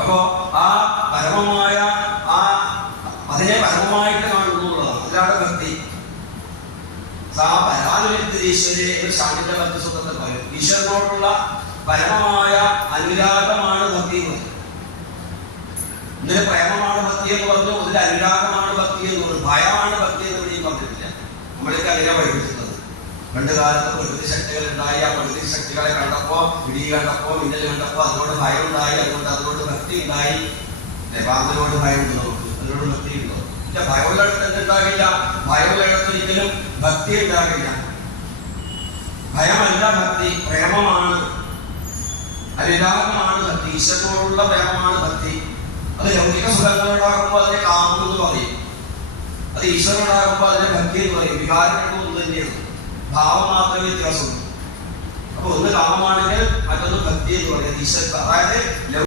അപ്പോ ആ പരമമായ അതിനെ പരമമായിട്ട് കാണുന്നു എന്നുള്ളതാണ്. അതിലാണ് ഭക്തി. ആ പരാനുരീശ്വരെ ശാന്തിന്റെ ഭക്തി സ്വന്തത്തെ പറയും. ഈശ്വരനോടുള്ള പരമമായ അനുരാഗമാണ് ഭക്തി എന്ന് പറയും. ഇതിന് പ്രേമമാണ് ഭക്തി എന്ന് പറഞ്ഞു, ഇതിൽ അനുരാഗമാണ് ഭക്തി എന്ന് പറഞ്ഞു, ഭയമാണ് ഭക്തി എന്ന് ഇവിടെയും പറഞ്ഞിട്ടില്ല. നമ്മളൊക്കെ അങ്ങനെ പഠിപ്പിച്ചിട്ടുള്ളത്. പണ്ട് കാലത്ത് പ്രകൃതി ശക്തികൾ ഉണ്ടായി. ആ പ്രകൃതി ശക്തികളെ കണ്ടപ്പോ, ഇടി കണ്ടപ്പോ, മിന്നൽ കണ്ടപ്പോ അതുകൊണ്ട് ഭയം ഉണ്ടായി. അതുകൊണ്ട് ഭക്തി ഉണ്ടായി. പാമ്പിനോട് ഭയം ഉണ്ടോ? അതിനോട് ഭക്തി ഉണ്ടോ? ഭയമുള്ളിടത്ത് എന്തുണ്ടാകില്ല? ഭയമുള്ളിടത്ത് ഒരിക്കലും ഭക്തി ഉണ്ടാകില്ല. ഭയമല്ല ഭക്തി, പ്രേമമാണ്, അനുരാഗമാണ് ഭക്തി. ഈശ്വരനോടുള്ള പ്രേമമാണ് ഭക്തി. അത് ലൗകിക സുഖങ്ങളുണ്ടാകുമ്പോൾ അതിനെ കാമം എന്ന് പറയും. അത് ഈശ്വരനുണ്ടാകുമ്പോൾ അതിനെ ഭക്തി എന്ന് പറയും. വികാരങ്ങളും ഒന്ന് തന്നെയാണ്, ഭാവം മാത്രമേ വ്യത്യാസമുള്ളൂ. അപ്പൊ ഒന്ന് കാമമാണെങ്കിൽ മറ്റൊന്ന് ഭക്തി എന്ന് പറയുന്നത് ഈശ്വര. അതായത്